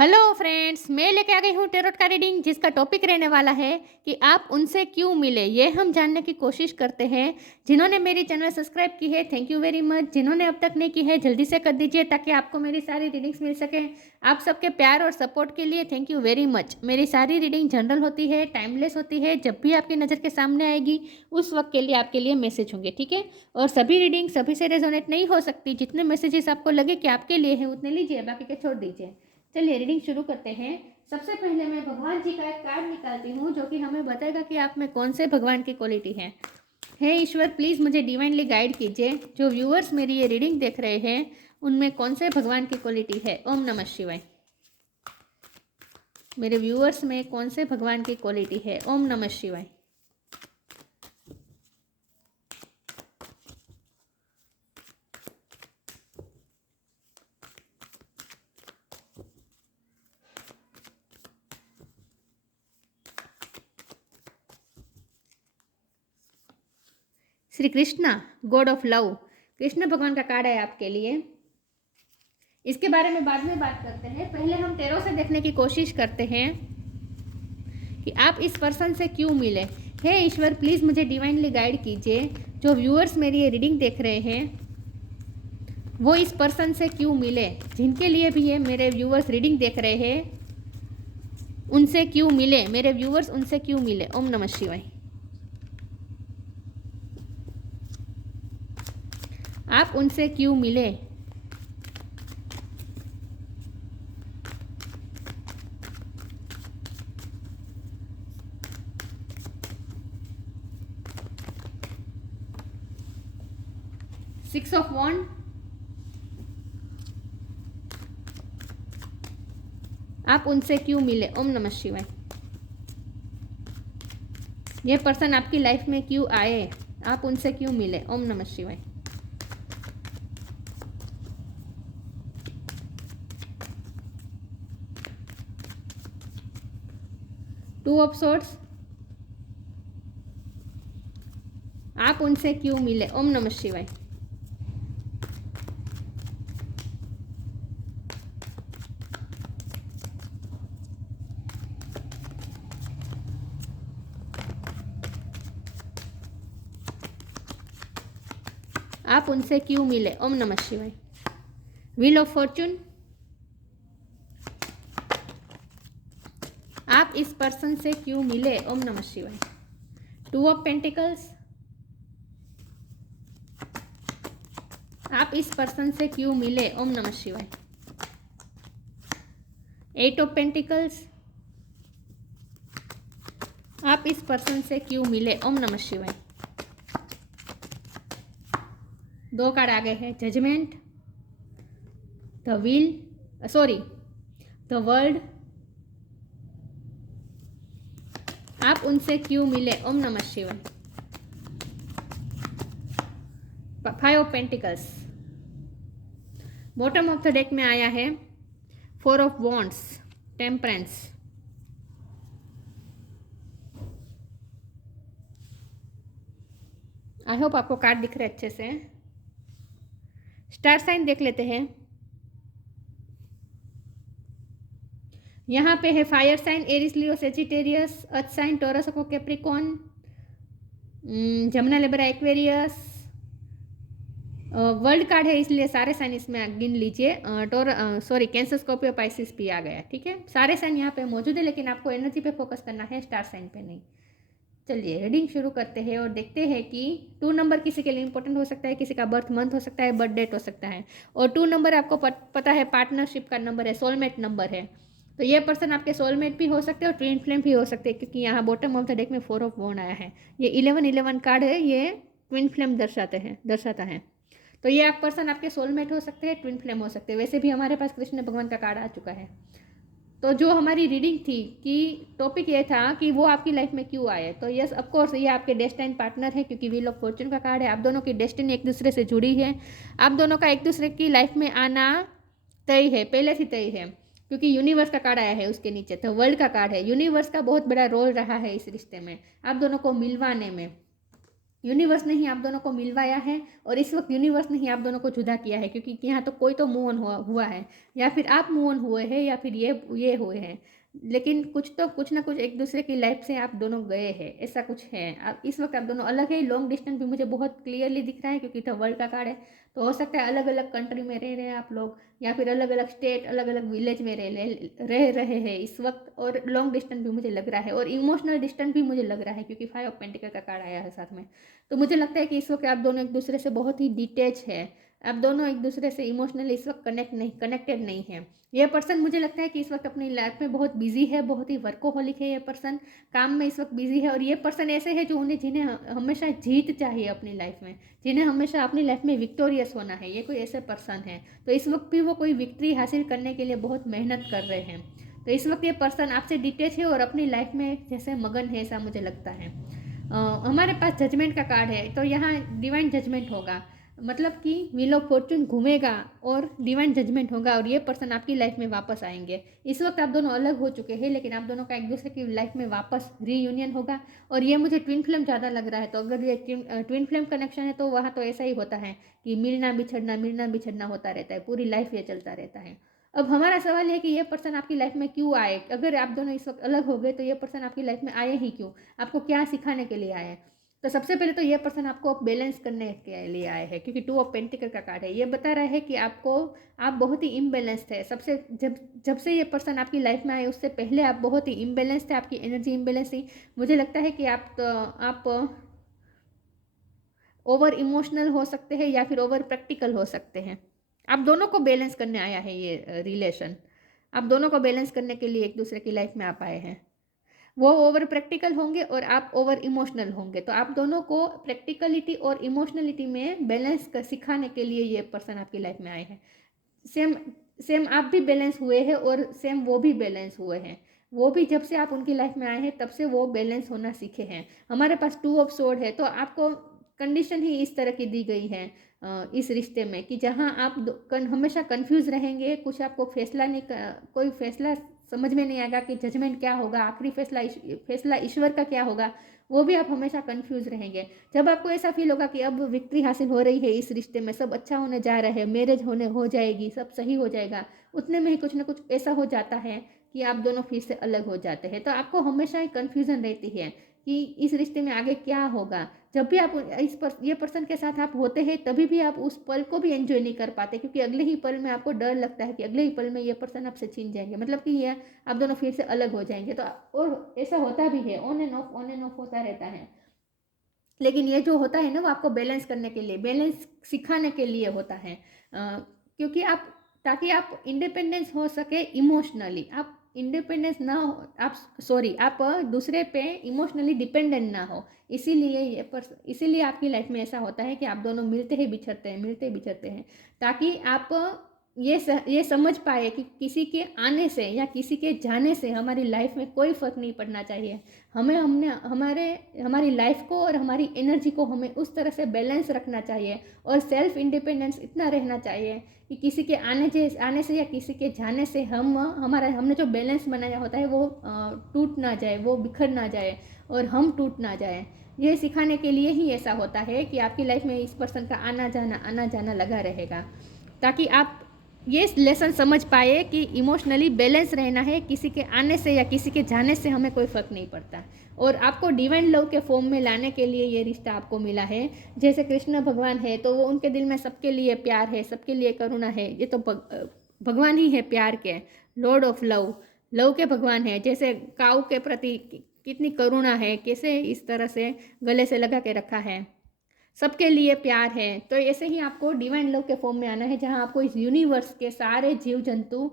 Hello friends, मैं लेके आ गई हूँ टेरोट का रीडिंग जिसका टॉपिक रहने वाला है कि आप उनसे क्यों मिले। ये हम जानने की कोशिश करते हैं। जिन्होंने मेरी चैनल सब्सक्राइब की है, थैंक यू वेरी मच। जिन्होंने अब तक नहीं की है, जल्दी से कर दीजिए ताकि आपको मेरी सारी रीडिंग्स मिल सके। आप सबके प्यार और सपोर्ट के लिए थैंक यू वेरी मच। मेरी सारी रीडिंग जनरल होती है, टाइमलेस होती है। जब भी आपकी नज़र के सामने आएगी उस वक्त के लिए आपके लिए मैसेज होंगे, ठीक है। और सभी रीडिंग सभी से रेजोनेट नहीं हो सकती। जितने मैसेजेस आपको लगे कि आपके लिए हैं उतने लीजिए, बाकी के छोड़ दीजिए। चलिए रीडिंग शुरू करते हैं। सबसे पहले मैं भगवान जी का एक कार्ड निकालती हूँ जो कि हमें बताएगा कि आप में कौन से भगवान की क्वालिटी है। हे ईश्वर, प्लीज़ मुझे डिवाइनली गाइड कीजिए। जो व्यूअर्स मेरी ये रीडिंग देख रहे हैं उनमें कौन से भगवान की क्वालिटी है। ओम नमः शिवाय। मेरे व्यूअर्स में कौन से भगवान की क्वालिटी है। ओम नमः शिवाय। Shri Krishna, God of love, Krishna भगवान का कार्ड है आपके लिए। इसके बारे में बाद में बात करते हैं। पहले हम टेरो से देखने की कोशिश करते हैं कि आप इस पर्सन से क्यों मिले। हे ईश्वर, प्लीज़ मुझे डिवाइनली गाइड कीजिए। जो व्यूअर्स मेरी ये रीडिंग देख रहे हैं वो इस पर्सन से क्यों मिले। जिनके लिए भी ये मेरे व्यूअर्स रीडिंग देख रहे हैं उनसे क्यों मिले। मेरे व्यूअर्स उनसे क्यों मिले। ओम नमः शिवाय। आप उनसे क्यों मिले। सिक्स ऑफ वॉन्ड, आप उनसे क्यों मिले। ओम नमः शिवाय। ये पर्सन आपकी लाइफ में क्यों आए, आप उनसे क्यों मिले। ओम नमः शिवाय। टू ऑफ सोर्ड्स, आप उनसे क्यों मिले। ओम नमः शिवाय। आप उनसे क्यों मिले। ओम नमः शिवाय। व्हील ऑफ फॉर्चून, आप इस पर्सन से क्यों मिले। ओम नमः शिवाय। टू ऑफ पेंटिकल्स, आप इस पर्सन से क्यों मिले। ओम नमः शिवाय। एट ऑफ पेंटिकल्स, आप इस पर्सन से क्यों मिले। ओम नमः शिवाय। दो कार्ड आ गए हैं। Judgment, the wheel, sorry the world, आप उनसे क्यों मिले। ओम नमः शिवाय। Five of pentacles, bottom of the deck में आया है four of wands, temperance. I hope आपको कार्ड दिख रहे अच्छे से। स्टार साइन देख लेते हैं। यहाँ पे है fire sign Aries Leo Sagittarius, earth sign Taurus को Capricorn, Gemini Libra Aquarius. World card है इसलिए सारे साइन इसमें गिन लीजिए। सॉरी कैंसर स्कॉर्पियो पाइसिस भी आ गया, ठीक है। सारे साइन यहाँ पे मौजूद है लेकिन आपको एनर्जी पे फोकस करना है, स्टार साइन पे नहीं। चलिए रीडिंग शुरू करते हैं और देखते हैं कि 2 नंबर किसी के लिए इंपॉर्टेंट हो सकता है, किसी का बर्थ मंथ हो सकता है, बर्थ डेट हो सकता है। और 2 नंबर आपको पता है पार्टनरशिप का नंबर है, सोलमेट नंबर है। तो ये पर्सन आपके सोलमेट भी हो सकते हैं और ट्विन फ्लेम भी हो सकते हैं, क्योंकि यहाँ बॉटम ऑफ द डेक में 4 ऑफ वॉन्ड आया है। ये 11-11 कार्ड है, ये ट्विन फ्लेम दर्शाता है। तो ये आप पर्सन आपके सोलमेट हो सकते हैं, ट्विन फ्लेम हो सकते हैं। वैसे भी हमारे पास कृष्ण भगवान का कार्ड आ चुका है। तो जो हमारी रीडिंग थी कि टॉपिक ये था कि वो आपकी लाइफ में क्यों आए, तो यस ऑफ कोर्स ये आपके डेस्टाइन पार्टनर है, क्योंकि व्हील ऑफ फॉर्चून का कार्ड है। आप दोनों की डेस्टिनी एक दूसरे से जुड़ी है। आप दोनों का एक दूसरे की लाइफ में आना तय है, पहले से तय है, क्योंकि यूनिवर्स का कार्ड आया है उसके नीचे। तो वर्ल्ड का कार्ड है, यूनिवर्स का बहुत बड़ा रोल रहा है इस रिश्ते में, आप दोनों को मिलवाने में। यूनिवर्स ने ही आप दोनों को मिलवाया है और इस वक्त यूनिवर्स ने ही आप दोनों को जुदा किया है, क्योंकि यहाँ तो कोई तो मूव ऑन हुआ है, या फिर आप मूव ऑन हुए हैं या फिर ये हुए हैं, लेकिन कुछ ना कुछ एक दूसरे की लाइफ से आप दोनों गए हैं, ऐसा कुछ है। आप इस वक्त आप दोनों अलग है। लॉन्ग डिस्टेंस भी मुझे बहुत क्लियरली दिख रहा है, क्योंकि द वर्ल्ड का कार्ड है। तो हो सकता है अलग अलग कंट्री में रह रहे हैं आप लोग, या फिर अलग अलग स्टेट, अलग अलग विलेज में रह रहे हैं इस वक्त। और लॉन्ग डिस्टेंस भी मुझे लग रहा है, और इमोशनल डिस्टेंस भी मुझे लग रहा है, क्योंकि 5 ऑफ पेंटिकल का कार्ड आया है साथ में। तो मुझे लगता है कि इस वक्त आप दोनों एक दूसरे से बहुत ही डिटेच है। आप दोनों एक दूसरे से इमोशनली इस वक्त कनेक्टेड नहीं है। ये पर्सन मुझे लगता है कि इस वक्त अपनी लाइफ में बहुत बिजी है, बहुत ही वर्कोहॉलिक है। ये पर्सन काम में इस वक्त बिजी है, और ये पर्सन ऐसे है जो जिन्हें हमेशा जीत चाहिए अपनी लाइफ में, जिन्हें हमेशा अपनी लाइफ में विक्टोरियस होना है। ये कोई ऐसे पर्सन है, तो इस वक्त भी वो कोई विक्ट्री हासिल करने के लिए बहुत मेहनत कर रहे हैं। तो इस वक्त ये पर्सन आपसे डिटेच है और अपनी लाइफ में जैसे मगन है, ऐसा मुझे लगता है। हमारे पास जजमेंट का कार्ड है, तो यहाँ डिवाइन जजमेंट होगा, मतलब कि व्हील ऑफ फॉर्चून घूमेगा और डिवाइन जजमेंट होगा, और ये पर्सन आपकी लाइफ में वापस आएंगे। इस वक्त आप दोनों अलग हो चुके हैं, लेकिन आप दोनों का एक दूसरे की लाइफ में वापस रीयूनियन होगा। और ये मुझे ट्विन फ्लेम ज़्यादा लग रहा है, तो अगर ये ट्विन फ्लेम कनेक्शन है तो वहाँ तो ऐसा ही होता है कि मिलना बिछड़ना होता रहता है, पूरी लाइफ ये चलता रहता है। अब हमारा सवाल है कि ये पर्सन आपकी लाइफ में क्यों आए। अगर आप दोनों इस वक्त अलग हो गए तो ये पर्सन आपकी लाइफ में आए ही क्यों, आपको क्या सिखाने के लिए आए। तो सबसे पहले तो ये पर्सन आपको बैलेंस करने के लिए आए हैं, क्योंकि 2 ऑफ पेंटिकल का कार्ड है। ये बता रहा है कि आप बहुत ही इम्बेलेंस्ड है। सबसे जब से ये पर्सन आपकी लाइफ में आए उससे पहले आप बहुत ही इम्बेलेंस्ड थे, आपकी एनर्जी इम्बेलेंस थी। मुझे लगता है कि आप ओवर इमोशनल हो सकते हैं या फिर ओवर प्रैक्टिकल हो सकते हैं। आप दोनों को बैलेंस करने आया है ये रिलेशन, आप दोनों को बैलेंस करने के लिए एक दूसरे की लाइफ में आप आए हैं। वो ओवर प्रैक्टिकल होंगे और आप ओवर इमोशनल होंगे, तो आप दोनों को प्रैक्टिकलिटी और इमोशनलिटी में बैलेंस कर सिखाने के लिए ये पर्सन आपकी लाइफ में आए हैं। सेम सेम आप भी बैलेंस हुए हैं और सेम वो भी बैलेंस हुए हैं। वो भी जब से आप उनकी लाइफ में आए हैं तब से वो बैलेंस होना सीखे हैं। हमारे पास 2 ऑफ सोर्ड है, तो आपको कंडीशन ही इस तरह की दी गई है इस रिश्ते में, कि जहाँ आप हमेशा कंफ्यूज रहेंगे, कुछ आपको फैसला नहीं, कोई फैसला समझ में नहीं आएगा कि जजमेंट क्या होगा, आखिरी फैसला ईश्वर का क्या होगा, वो भी आप हमेशा कंफ्यूज रहेंगे। जब आपको ऐसा फील होगा कि अब विक्ट्री हासिल हो रही है इस रिश्ते में, सब अच्छा होने जा रहा है, मैरिज हो जाएगी, सब सही हो जाएगा, उतने में ही कुछ ना कुछ ऐसा हो जाता है कि आप दोनों फिर से अलग हो जाते हैं। तो आपको हमेशा एक कन्फ्यूज़न रहती है कि इस रिश्ते में आगे क्या होगा। जब भी आप ये पर्सन के साथ आप होते हैं तभी भी आप उस पल को भी एंजॉय नहीं कर पाते, क्योंकि अगले ही पल में आपको डर लगता है कि अगले ही पल में ये पर्सन आपसे छीन जाएंगे, मतलब कि ये आप दोनों फिर से अलग हो जाएंगे। तो और ऐसा होता भी है, ऑन एंड ऑफ होता रहता है। लेकिन ये जो होता है ना, वो आपको बैलेंस करने के लिए, बैलेंस सिखाने के लिए होता है, क्योंकि ताकि आप इंडिपेंडेंस हो सके इमोशनली, आप इंडिपेंडेंस ना हो, आप दूसरे पे इमोशनली डिपेंडेंट ना हो। इसीलिए आपकी लाइफ में ऐसा होता है कि आप दोनों मिलते ही बिछड़ते हैं, ताकि आप ये समझ पाए कि किसी के आने से या किसी के जाने से हमारी लाइफ में कोई फ़र्क नहीं पड़ना चाहिए। हमारी लाइफ को और हमारी एनर्जी को हमें उस तरह से बैलेंस रखना चाहिए, और सेल्फ इंडिपेंडेंस इतना रहना चाहिए कि किसी के आने से या किसी के जाने से हमने जो बैलेंस बनाया होता है वो टूट ना जाए, वो बिखर ना जाए, और हम टूट ना जाए। ये सिखाने के लिए ही ऐसा होता है कि आपकी लाइफ में इस पर्सन का आना जाना लगा रहेगा, ताकि आप ये लेसन समझ पाए कि इमोशनली बैलेंस रहना है, किसी के आने से या किसी के जाने से हमें कोई फ़र्क नहीं पड़ता। और आपको डिवाइन लव के फॉर्म में लाने के लिए ये रिश्ता आपको मिला है। जैसे कृष्ण भगवान है तो वो उनके दिल में सबके लिए प्यार है, सबके लिए करुणा है। ये तो भगवान ही है प्यार के, लॉर्ड ऑफ लव के भगवान है। जैसे काऊ के प्रति कितनी करुणा है, कैसे इस तरह से गले से लगा के रखा है, सबके लिए प्यार है। तो ऐसे ही आपको डिवाइन लव के फॉर्म में आना है, जहाँ आपको इस यूनिवर्स के सारे जीव जंतु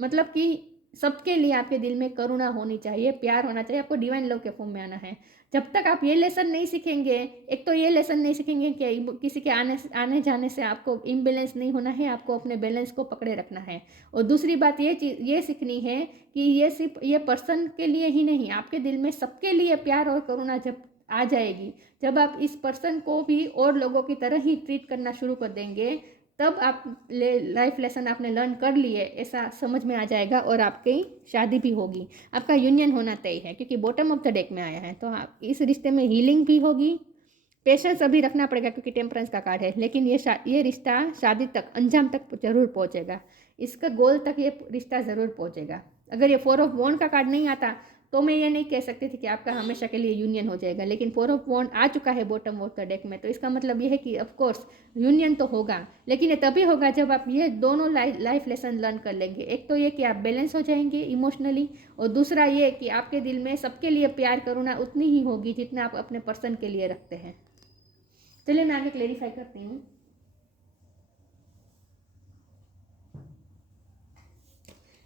मतलब कि सबके लिए आपके दिल में करुणा होनी चाहिए, प्यार होना चाहिए। आपको डिवाइन लव के फॉर्म में आना है। जब तक आप ये लेसन नहीं सीखेंगे, एक तो ये लेसन नहीं सीखेंगे कि किसी के आने जाने से आपको इम्बैलेंस नहीं होना है, आपको अपने बैलेंस को पकड़े रखना है। और दूसरी बात ये सीखनी है कि ये सिर्फ ये पर्सन के लिए ही नहीं, आपके दिल में सबके लिए प्यार और करुणा जब आ जाएगी, जब आप इस पर्सन को भी और लोगों की तरह ही ट्रीट करना शुरू कर देंगे, तब आप लाइफ लेसन आपने लर्न कर लिए ऐसा समझ में आ जाएगा और आपकी शादी भी होगी, आपका यूनियन होना तय है, क्योंकि बॉटम ऑफ द डेक में आया है। तो आप इस रिश्ते में हीलिंग भी होगी, पेशेंस अभी रखना पड़ेगा क्योंकि टेम्परेंस का कार्ड है, लेकिन ये रिश्ता शादी तक, अंजाम तक जरूर पहुंचेगा, इसका गोल तक ये रिश्ता ज़रूर पहुंचेगा। अगर ये 4 ऑफ वॉन्ड का कार्ड नहीं आता तो मैं ये नहीं कह सकती थी कि आपका हमेशा के लिए यूनियन हो जाएगा, लेकिन 4 ऑफ वॉन्ड आ चुका है बॉटम ऑफ द डेक में, तो इसका मतलब ये है कि ऑफकोर्स यूनियन तो होगा, लेकिन ये तभी होगा जब आप ये दोनों लाइफ लेसन लर्न कर लेंगे। एक तो ये कि आप बैलेंस हो जाएंगे इमोशनली, और दूसरा ये कि आपके दिल में सबके लिए प्यार करुणा उतनी ही होगी जितना आप अपने पर्सन के लिए रखते हैं। चलिए मैं आगे क्लेरिफाई करती हूँ।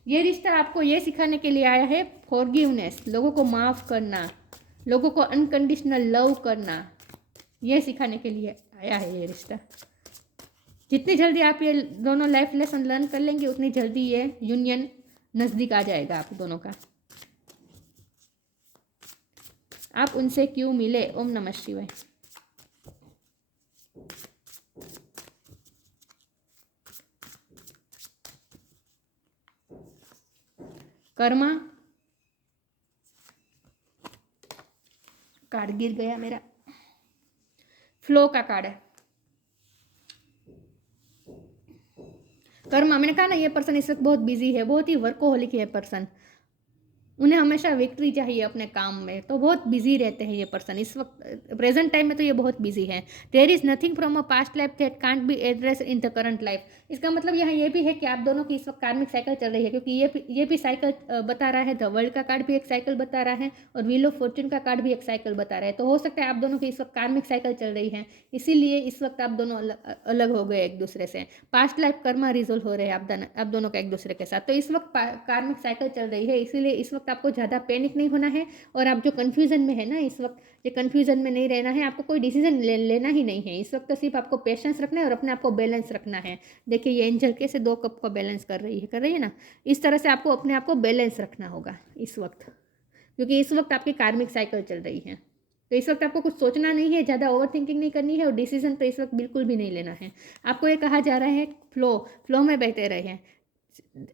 ये रिश्ता आपको ये सिखाने के लिए आया है फॉरगिवनेस, लोगों को माफ़ करना, लोगों को अनकंडीशनल लव करना, ये सिखाने के लिए आया है ये रिश्ता। जितनी जल्दी आप ये दोनों लाइफ लेसन लर्न कर लेंगे उतनी जल्दी ये यूनियन नज़दीक आ जाएगा आप दोनों का। आप उनसे क्यों मिले? ओम नमः शिवाय। कर्मा कार्ड गिर गया मेरा, फ्लो का कार्ड है। कर्मा, मैंने कहा ना ये पर्सन इस वक्त बहुत बिजी है, बहुत ही वर्कोहोलिक है पर्सन, उन्हें हमेशा विक्ट्री चाहिए अपने काम में, तो बहुत बिजी रहते हैं ये पर्सन इस वक्त, प्रेजेंट टाइम में तो ये बहुत बिजी है। There is nothing from a past life that can't be address in the current life. इसका मतलब यहाँ ये भी है कि आप दोनों की इस वक्त कार्मिक साइकिल चल रही है, क्योंकि ये भी साइकिल बता रहा है, द वर्ल्ड का कार्ड भी एक साइकिल बता रहा है और व्हील ऑफ फॉर्च्यून का कार्ड भी एक साइकिल बता रहा है। तो हो सकता है आप दोनों की इस वक्त कार्मिक साइकिल चल रही है, इसीलिए इस वक्त आप दोनों अलग हो गए एक दूसरे से, पास्ट लाइफ कर्मा रिजोल्व हो रहे हैं आप दोनों का एक दूसरे के साथ। तो इस वक्त कार्मिक साइकिल चल रही है, इसीलिए इस वक्त आपको ज़्यादा पैनिक नहीं होना है, और आप जो कन्फ्यूजन में है ना इस वक्त, ये कन्फ्यूजन में नहीं रहना है, आपको कोई डिसीजन लेना ही नहीं है इस वक्त, तो सिर्फ आपको पेशेंस रखना है और अपने आप को बैलेंस रखना है। देखिए ये एंजल कैसे 2 कप को बैलेंस कर रही है ना, इस तरह से आपको अपने आप को बैलेंस रखना होगा इस वक्त, क्योंकि इस वक्त आपकी कार्मिक साइकिल चल रही है। तो इस वक्त आपको कुछ सोचना नहीं है, ज़्यादा ओवर थिंकिंग नहीं करनी है, और डिसीजन तो इस वक्त बिल्कुल भी नहीं लेना है। आपको ये कहा जा रहा है फ्लो में बहते रहे,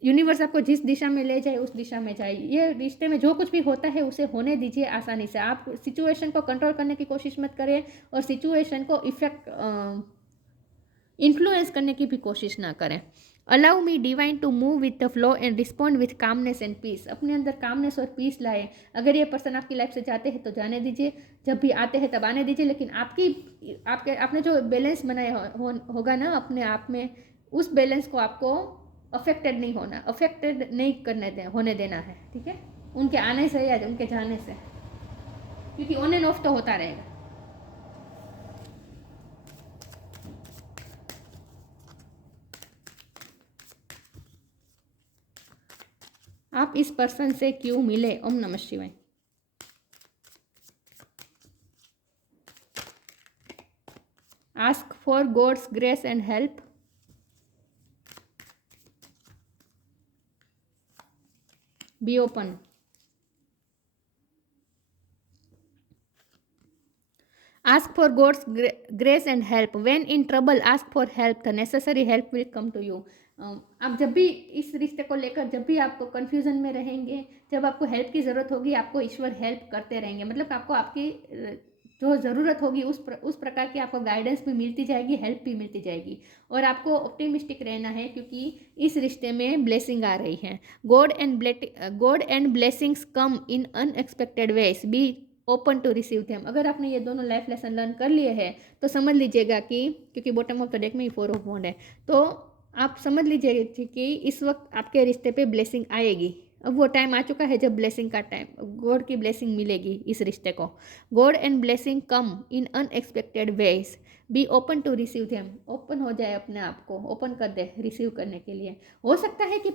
यूनिवर्स आपको जिस दिशा में ले जाए उस दिशा में जाए। ये रिश्ते में जो कुछ भी होता है उसे होने दीजिए आसानी से, आप सिचुएशन को कंट्रोल करने की कोशिश मत करें और सिचुएशन को इन्फ्लुएंस करने की भी कोशिश ना करें। Allow me divine to move with the flow and respond with calmness and peace. अपने अंदर कामनेस और पीस लाए। अगर ये पर्सन आपकी लाइफ से जाते हैं तो जाने दीजिए, जब भी आते हैं तब आने दीजिए, लेकिन आपने जो बैलेंस बनाया होगा ना अपने आप में, उस बैलेंस को आपको अफेक्टेड नहीं होने देना है, ठीक है, उनके आने से या उनके जाने से, क्योंकि ऑन एंड ऑफ तो होता रहेगा। आप इस पर्सन से क्यों मिले? ओम नमः शिवाय। Ask for God's grace and help. Be open. Ask for God's grace and help. When in trouble, ask for help. The necessary help will come to you. आप जब भी इस रिश्ते को लेकर, जब भी आपको कन्फ्यूजन में रहेंगे, जब आपको हेल्प की ज़रूरत होगी, आपको ईश्वर हेल्प करते रहेंगे। मतलब आपको आपकी जो ज़रूरत होगी उस प्रकार की आपको गाइडेंस भी मिलती जाएगी, हेल्प भी मिलती जाएगी, और आपको ऑप्टिमिस्टिक रहना है क्योंकि इस रिश्ते में ब्लेसिंग आ रही है। God and blessings come in unexpected ways. Be open to receive them. अगर आपने ये दोनों लाइफ लेसन लर्न कर लिए हैं तो समझ लीजिएगा कि, क्योंकि बॉटम ऑफ द डेक में ही 4 ऑफ वॉन्ड है, तो आप समझ लीजिए कि इस वक्त आपके रिश्ते पे ब्लेसिंग आएगी। अब वो टाइम आ चुका है जब ब्लेसिंग का टाइम, गॉड की ब्लेसिंग मिलेगी इस रिश्ते को। God and blessing come in unexpected ways. Be open to receive them. Open हो जाए, अपने आप को ओपन कर दे रिसीव करने के लिए। हो सकता है कि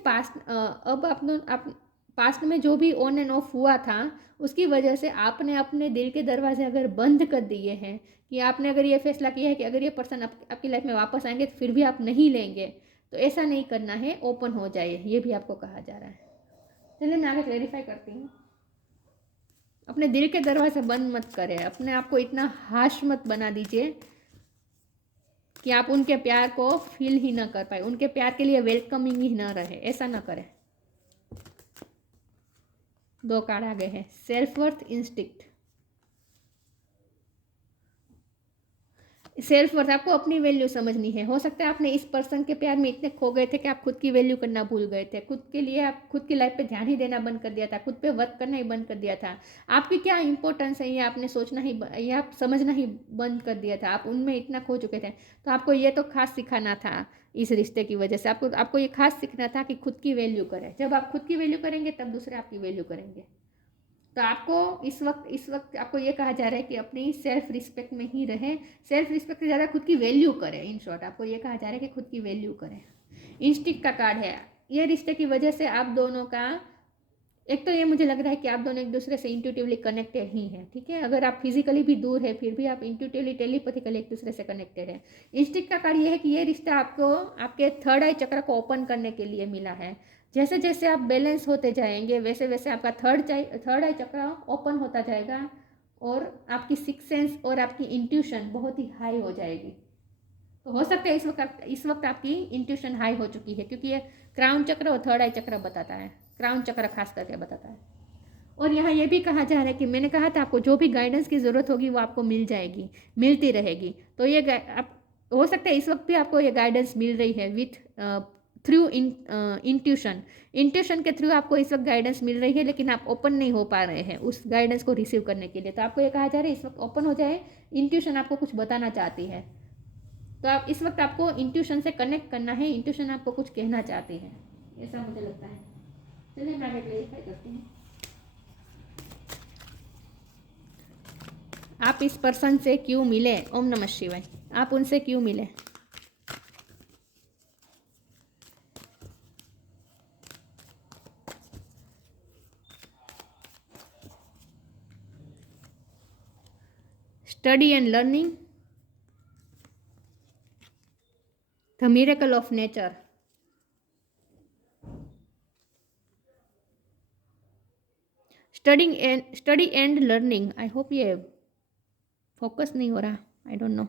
पास्ट में जो भी ऑन एंड ऑफ हुआ था उसकी वजह से आपने अपने दिल के दरवाजे अगर बंद कर दिए हैं, कि आपने अगर ये फैसला किया है कि अगर ये पर्सन आपकी लाइफ में वापस आएंगे तो फिर भी आप नहीं लेंगे, तो ऐसा नहीं करना है, ओपन हो जाए, ये भी आपको कहा जा रहा है। चलिए मैं आगे क्लेरिफाई करती हूँ। अपने दिल के दरवाजे बंद मत करें, अपने आप को इतना हाश मत बना दीजिए कि आप उनके प्यार को फील ही ना कर पाए, उनके प्यार के लिए वेलकमिंग ही ना रहे, ऐसा ना करें। 2 कार्ड आ गए हैं, self worth, instinct. Self worth, आपको अपनी वैल्यू समझनी है। हो सकता है आपने इस पर्सन के प्यार में इतने खो गए थे कि आप खुद की वैल्यू करना भूल गए थे, खुद के लिए आप खुद की लाइफ पे ध्यान ही देना बंद कर दिया था, खुद पे वर्क करना ही बंद कर दिया था। आपकी क्या इंपॉर्टेंस है ये आपने सोचना ही ये आप समझना ही बंद कर दिया था, आप उनमें इतना खो चुके थे। तो आपको ये तो खास सिखाना था इस रिश्ते की वजह से, आपको ये खास सीखना था कि खुद की वैल्यू करें। जब आप खुद की वैल्यू करेंगे तब दूसरे आपकी वैल्यू करेंगे। तो आपको इस वक्त आपको ये कहा जा रहा है कि अपनी सेल्फ रिस्पेक्ट में ही रहें, सेल्फ रिस्पेक्ट से ज़्यादा खुद की वैल्यू करें। इन शॉर्ट आपको ये कहा जा रहा है कि खुद की वैल्यू करें। इंस्टिंक्ट का कार्ड है, ये रिश्ते की वजह से आप दोनों का, एक तो ये मुझे लग रहा है कि आप दोनों एक दूसरे से इंट्यूटिवली कनेक्टेड ही हैं, ठीक है। अगर आप फिजिकली भी दूर है फिर भी आप इंट्यूटिवली टेलीपैथिकली एक दूसरे से कनेक्टेड है। इंस्टिंक्ट का कार्ड ये है कि ये रिश्ता आपको आपके थर्ड आई चक्र को ओपन करने के लिए मिला है। जैसे जैसे आप बैलेंस होते जाएंगे वैसे वैसे आपका थर्ड आई चक्र ओपन होता जाएगा और आपकी सिक्स सेंस और आपकी इंट्यूशन बहुत ही हाई हो जाएगी। तो हो सकता है इस वक्त आपकी इंट्यूशन हाई हो चुकी है, क्योंकि ये क्राउन चक्र और थर्ड आई चक्र बताता है, क्राउन चक्र खास करके बताता है। और यहाँ ये भी कहा जा रहा है कि मैंने कहा था आपको जो भी गाइडेंस की ज़रूरत होगी वो आपको मिल जाएगी, मिलती रहेगी। तो ये आप हो सकता है इस वक्त भी आपको ये गाइडेंस मिल रही है विथ थ्रू इंट्यूशन के थ्रू आपको इस वक्त गाइडेंस मिल रही है, लेकिन आप ओपन नहीं हो पा रहे हैं उस गाइडेंस को रिसीव करने के लिए। तो आपको ये कहा जा रहा है इस वक्त ओपन हो जाए, इंट्यूशन आपको कुछ बताना चाहती है। तो आप इस वक्त आपको इंट्यूशन से कनेक्ट करना है, इंट्यूशन आपको कुछ कहना चाहती है, ऐसा मुझे लगता है। चलिए मैं आगे क्लेरिफाई करती हूँ। आप इस पर्सन से क्यों मिले? ओम नमः शिवाय। आप उनसे क्यों मिले? Study and learning, the miracle of nature, study and learning. I hope ये फोकस नहीं हो रहा, आई डोंट नो,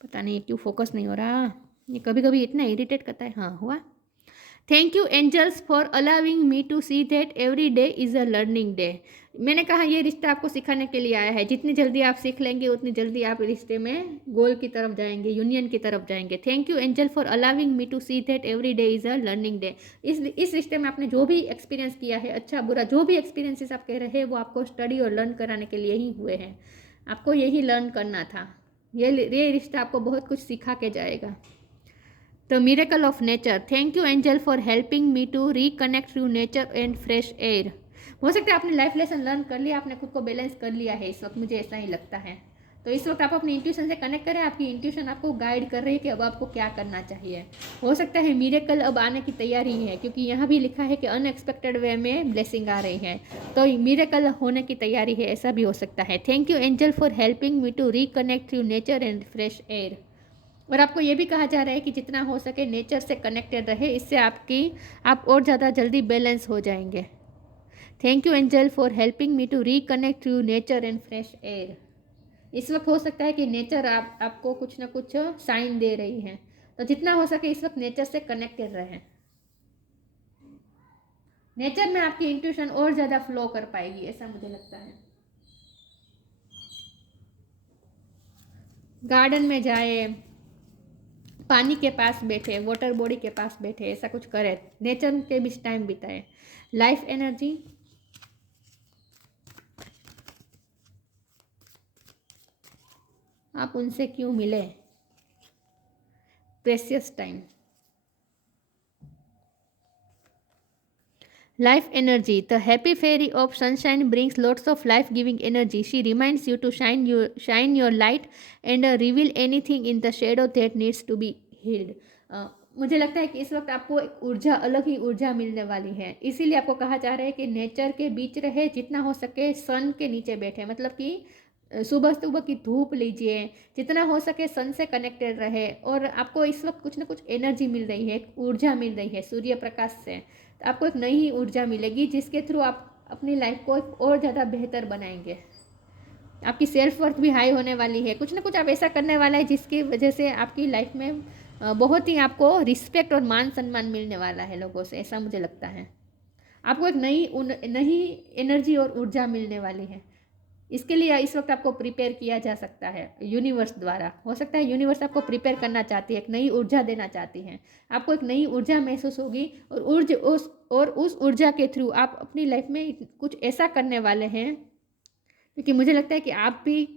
पता नहीं क्यों फोकस नहीं हो रहा, ये कभी कभी इतना इरिटेट करता है। हाँ हुआ। Thank you angels for allowing me to see that every day is a learning day. मैंने कहा ये रिश्ता आपको सिखाने के लिए आया है, जितनी जल्दी आप सीख लेंगे उतनी जल्दी आप रिश्ते में गोल की तरफ जाएंगे, यूनियन की तरफ जाएंगे। Thank you angel for allowing me to see that every day is a learning day. इस रिश्ते में आपने जो भी एक्सपीरियंस किया है, अच्छा बुरा जो भी एक्सपीरियंसेस आप कह रहे हैं वो आपको स्टडी और लर्न कराने के लिए ही हुए हैं। आपको यही लर्न करना था। ये रिश्ता आपको बहुत कुछ सिखा के जाएगा। The miracle of nature. Thank you angel for helping me to reconnect to nature and fresh air. हो सकता है आपने लाइफ लेसन लर्न कर लिया, आपने खुद को बैलेंस कर लिया है इस वक्त, मुझे ऐसा ही लगता है। तो इस वक्त आप अपनी इंट्यूशन से कनेक्ट करें, आपकी इंट्यूशन आपको गाइड कर रही है कि अब आपको क्या करना चाहिए। हो सकता है मिरेकल अब आने की तैयारी है, क्योंकि यहाँ भी लिखा है कि अनएक्सपेक्टेड वे में ब्लेसिंग आ रही है, तो मिरेकल होने की तैयारी है, ऐसा भी हो सकता है। Thank you angel for helping me to reconnect to nature and fresh air. और आपको ये भी कहा जा रहा है कि जितना हो सके नेचर से कनेक्टेड रहे, इससे आप और ज़्यादा जल्दी बैलेंस हो जाएंगे। Thank you angel for helping me to reconnect to nature and fresh air. इस वक्त हो सकता है कि नेचर आपको कुछ ना कुछ साइन दे रही है, तो जितना हो सके इस वक्त नेचर से कनेक्टेड रहें। नेचर में आपकी इंट्यूशन और ज़्यादा फ्लो कर पाएगी, ऐसा मुझे लगता है। गार्डन में जाए, पानी के पास बैठे, वाटर बॉडी के पास बैठे, ऐसा कुछ करें, नेचर के बीच टाइम बिताए। लाइफ एनर्जी, आप उनसे क्यों मिले? Precious time. Life energy. The happy fairy of sunshine brings lots of life-giving energy. She reminds you to shine your light and reveal anything in the shadow that needs to be healed. मुझे लगता है कि इस वक्त आपको एक ऊर्जा, अलग ही ऊर्जा मिलने वाली है, इसीलिए आपको कहा जा रहा है कि नेचर के बीच रहे, जितना हो सके सन के नीचे बैठे, मतलब कि सुबह सुबह की धूप लीजिए, जितना हो सके सन से कनेक्टेड रहे। और आपको इस वक्त कुछ ना कुछ एनर्जी मिल रही है, एक ऊर्जा मिल रही है सूर्य प्रकाश से। तो आपको एक नई ऊर्जा मिलेगी जिसके थ्रू आप अपनी लाइफ को और ज़्यादा बेहतर बनाएंगे। आपकी सेल्फ वर्थ भी हाई होने वाली है। कुछ ना कुछ आप ऐसा करने वाला है जिसकी वजह से आपकी लाइफ में बहुत ही आपको रिस्पेक्ट और मान सम्मान मिलने वाला है लोगों से, ऐसा मुझे लगता है। आपको एक नई एनर्जी और ऊर्जा मिलने वाली है। इसके लिए इस वक्त आपको प्रिपेयर किया जा सकता है यूनिवर्स द्वारा। हो सकता है यूनिवर्स आपको प्रिपेयर करना चाहती है, एक नई ऊर्जा देना चाहती है। आपको एक नई ऊर्जा महसूस होगी और उस ऊर्जा के थ्रू आप अपनी लाइफ में कुछ ऐसा करने वाले हैं, क्योंकि मुझे लगता है कि आप भी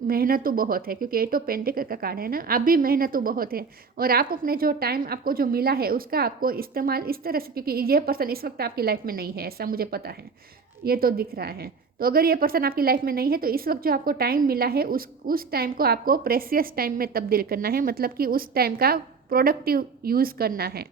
मेहनत तो बहुत है, क्योंकि 8 ऑफ पेंटिकल का कार्ड है ना, आप भी मेहनत तो बहुत है। और आप अपने जो टाइम आपको जो मिला है उसका आपको इस्तेमाल इस तरह से, क्योंकि ये पर्सन इस वक्त आपकी लाइफ में नहीं है, ऐसा मुझे पता है, ये तो दिख रहा है। तो अगर ये पर्सन आपकी लाइफ में नहीं है तो इस वक्त जो आपको टाइम मिला है उस टाइम को आपको प्रेशियस टाइम में तब्दील करना है, मतलब कि उस टाइम का प्रोडक्टिव यूज़ करना है।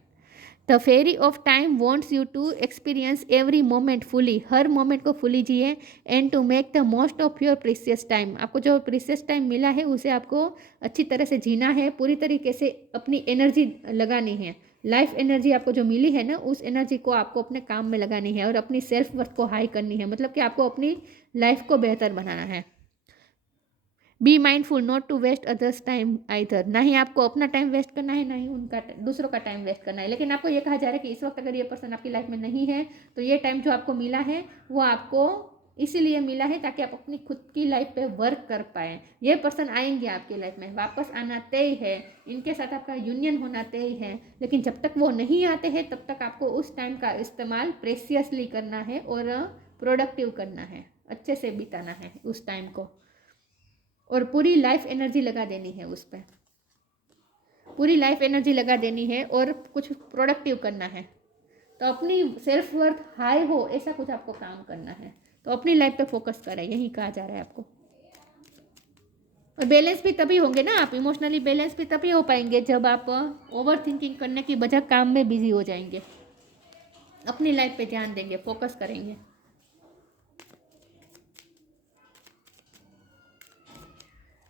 The fairy of time wants you to experience every moment fully, हर मोमेंट को फुली जिए, and to make the most of your precious time. आपको जो प्रीसियस टाइम मिला है उसे आपको अच्छी तरह से जीना है, पूरी तरीके से अपनी एनर्जी लगानी है। लाइफ एनर्जी आपको जो मिली है ना, उस एनर्जी को आपको अपने काम में लगानी है और अपनी सेल्फ वर्थ को हाई करनी है, मतलब कि आपको अपनी लाइफ को बेहतर बनाना है। Be mindful not to waste others time either, ना ही आपको अपना टाइम वेस्ट करना है, ना ही उनका दूसरों का टाइम वेस्ट करना है। लेकिन आपको ये कहा जा रहा है कि इस वक्त अगर ये पर्सन आपकी लाइफ में नहीं है तो ये टाइम जो आपको मिला है वो आपको इसीलिए मिला है ताकि आप अपनी खुद की लाइफ पे वर्क कर पाए। ये पर्सन आएंगे आपकी लाइफ में, वापस आना तय है, इनके साथ आपका यूनियन होना तय है। लेकिन जब तक वो नहीं आते हैं तब तक आपको उस टाइम का इस्तेमाल प्रेशियसली करना है और प्रोडक्टिव करना है, अच्छे से बिताना है उस टाइम को, और पूरी लाइफ एनर्जी लगा देनी है उस पर, पूरी लाइफ एनर्जी लगा देनी है और कुछ प्रोडक्टिव करना है। तो अपनी सेल्फ वर्थ हाई हो ऐसा कुछ आपको काम करना है, तो अपनी लाइफ पे फोकस करें, यही कहा जा रहा है आपको। और बैलेंस भी तभी होंगे ना, आप इमोशनली बैलेंस भी तभी हो पाएंगे जब आप ओवर थिंकिंग करने की बजाय काम में बिजी हो जाएंगे, अपनी लाइफ पे ध्यान देंगे, फोकस करेंगे।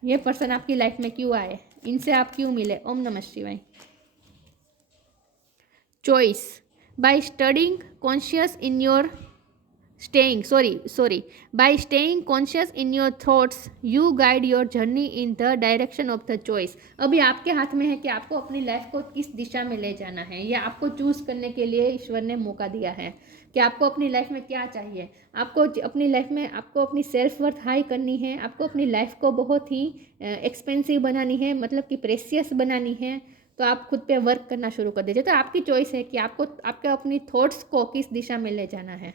ये पर्सन आपकी लाइफ में क्यों आए, इनसे आप क्यों मिले? ओम नमः शिवाय। Choice by studying conscious in your by staying conscious in your thoughts you guide your journey in the direction of the choice। अभी आपके हाथ में है कि आपको अपनी लाइफ को किस दिशा में ले जाना है, या आपको चूज करने के लिए ईश्वर ने मौका दिया है कि आपको अपनी लाइफ में क्या चाहिए। आपको अपनी लाइफ में आपको अपनी सेल्फ वर्थ हाई करनी है, आपको अपनी लाइफ को बहुत ही एक्सपेंसिव बनानी है, मतलब कि प्रेशियस बनानी है। तो आप खुद पे वर्क करना शुरू कर दीजिए। तो आपकी चॉइस है कि आपको आपके अपनी थॉट्स को किस दिशा में ले जाना है।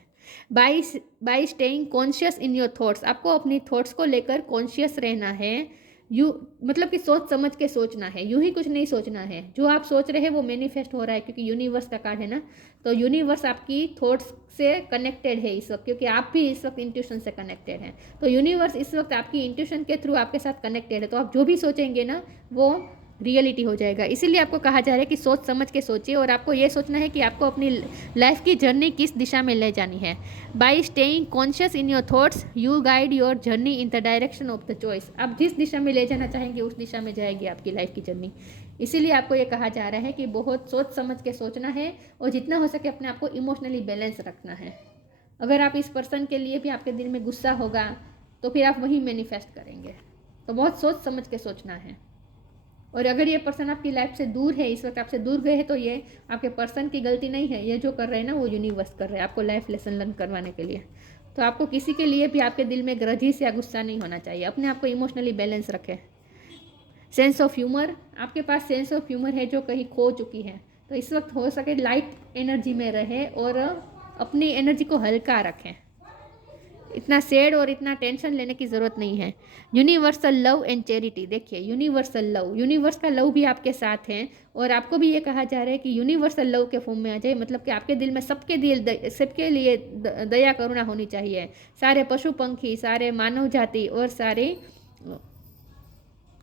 By staying conscious in your thoughts, आपको अपनी थॉट्स को लेकर कॉन्शियस रहना है। यू मतलब कि सोच समझ के सोचना है, यूं ही कुछ नहीं सोचना है। जो आप सोच रहे हैं वो मैनिफेस्ट हो रहा है, क्योंकि यूनिवर्स का कार्ड है ना, तो यूनिवर्स आपकी थॉट्स से कनेक्टेड है इस वक्त, क्योंकि आप भी इस वक्त इंट्यूशन से कनेक्टेड हैं। तो यूनिवर्स इस वक्त आपकी इंट्यूशन के थ्रू आपके साथ कनेक्टेड है, तो आप जो भी सोचेंगे ना वो रियलिटी हो जाएगा। इसीलिए आपको कहा जा रहा है कि सोच समझ के सोचिए, और आपको ये सोचना है कि आपको अपनी लाइफ की जर्नी किस दिशा में ले जानी है। Bye staying conscious in your thoughts you guide your journey in the direction of the choice. आप जिस दिशा में ले जाना चाहेंगे उस दिशा में जाएगी आपकी लाइफ की जर्नी। इसीलिए आपको ये कहा जा रहा है कि बहुत सोच समझ के सोचना है, और जितना हो सके अपने आप को इमोशनली बैलेंस रखना है। अगर आप इस पर्सन के लिए भी आपके दिल में गुस्सा होगा तो फिर आप वही मैनिफेस्ट करेंगे। तो बहुत सोच समझ के सोचना है। और अगर ये पर्सन आपकी लाइफ से दूर है, इस वक्त आपसे दूर गए हैं, तो ये आपके पर्सन की गलती नहीं है, ये जो कर रहे हैं ना वो यूनिवर्स कर रहे हैं आपको लाइफ लेसन लर्न करवाने के लिए। तो आपको किसी के लिए भी आपके दिल में ग्रजिस या गुस्सा नहीं होना चाहिए, अपने आप को इमोशनली बैलेंस रखें। सेंस ऑफ ह्यूमर, आपके पास सेंस ऑफ ह्यूमर है जो कहीं खो चुकी है, तो इस वक्त हो सके लाइट एनर्जी में रहे और अपनी एनर्जी को हल्का रखें। इतना सैड और इतना टेंशन लेने की ज़रूरत नहीं है। यूनिवर्सल लव एंड चैरिटी, देखिए यूनिवर्सल लव, यूनिवर्स का लव भी आपके साथ है, और आपको भी ये कहा जा रहा है कि यूनिवर्सल लव के फॉर्म में आ जाए, मतलब कि आपके दिल में सबके लिए दया करुणा होनी चाहिए। सारे पशु पंखी, सारे मानव जाति और सारे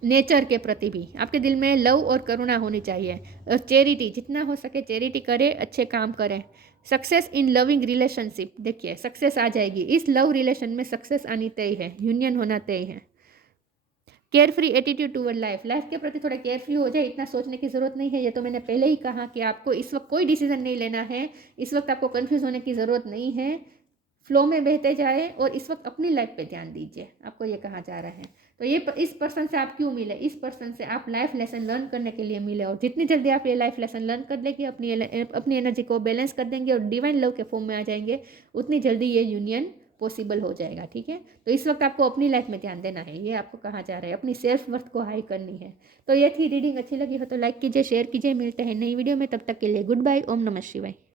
नेचर के प्रति भी आपके दिल में लव और करुणा होनी चाहिए। और चैरिटी, जितना हो सके चैरिटी करें, अच्छे काम करें। सक्सेस इन लविंग रिलेशनशिप, देखिए सक्सेस आ जाएगी, इस लव रिलेशन में सक्सेस आनी तय है, यूनियन होना तय है। Care free attitude toward life, life के प्रति थोड़ा केयर फ्री हो जाए, इतना सोचने की ज़रूरत नहीं है। ये तो मैंने पहले ही कहा कि आपको इस वक्त कोई डिसीजन नहीं लेना है, इस वक्त आपको कंफ्यूज होने की ज़रूरत नहीं है। फ्लो में बहते जाए और इस वक्त अपनी लाइफ पे ध्यान दीजिए, आपको ये कहा जा रहा है। तो ये इस पर्सन से आप क्यों मिले, इस पर्सन से आप लाइफ लेसन लर्न करने के लिए मिले, और जितनी जल्दी आप ये लाइफ लेसन लर्न कर लेंगे, अपनी एनर्जी को बैलेंस कर देंगे और डिवाइन लव के फॉर्म में आ जाएंगे, उतनी जल्दी ये यूनियन पॉसिबल हो जाएगा। ठीक है, तो इस वक्त आपको अपनी लाइफ में ध्यान देना है, ये आपको कहा जा रहा है, अपनी सेल्फ वर्थ को हाई करनी है। तो ये थी रीडिंग, अच्छी लगी हो तो लाइक कीजिए, शेयर कीजिए, मिलते हैं नई वीडियो में, तब तक के लिए गुड बाय, ओम नमः शिवाय।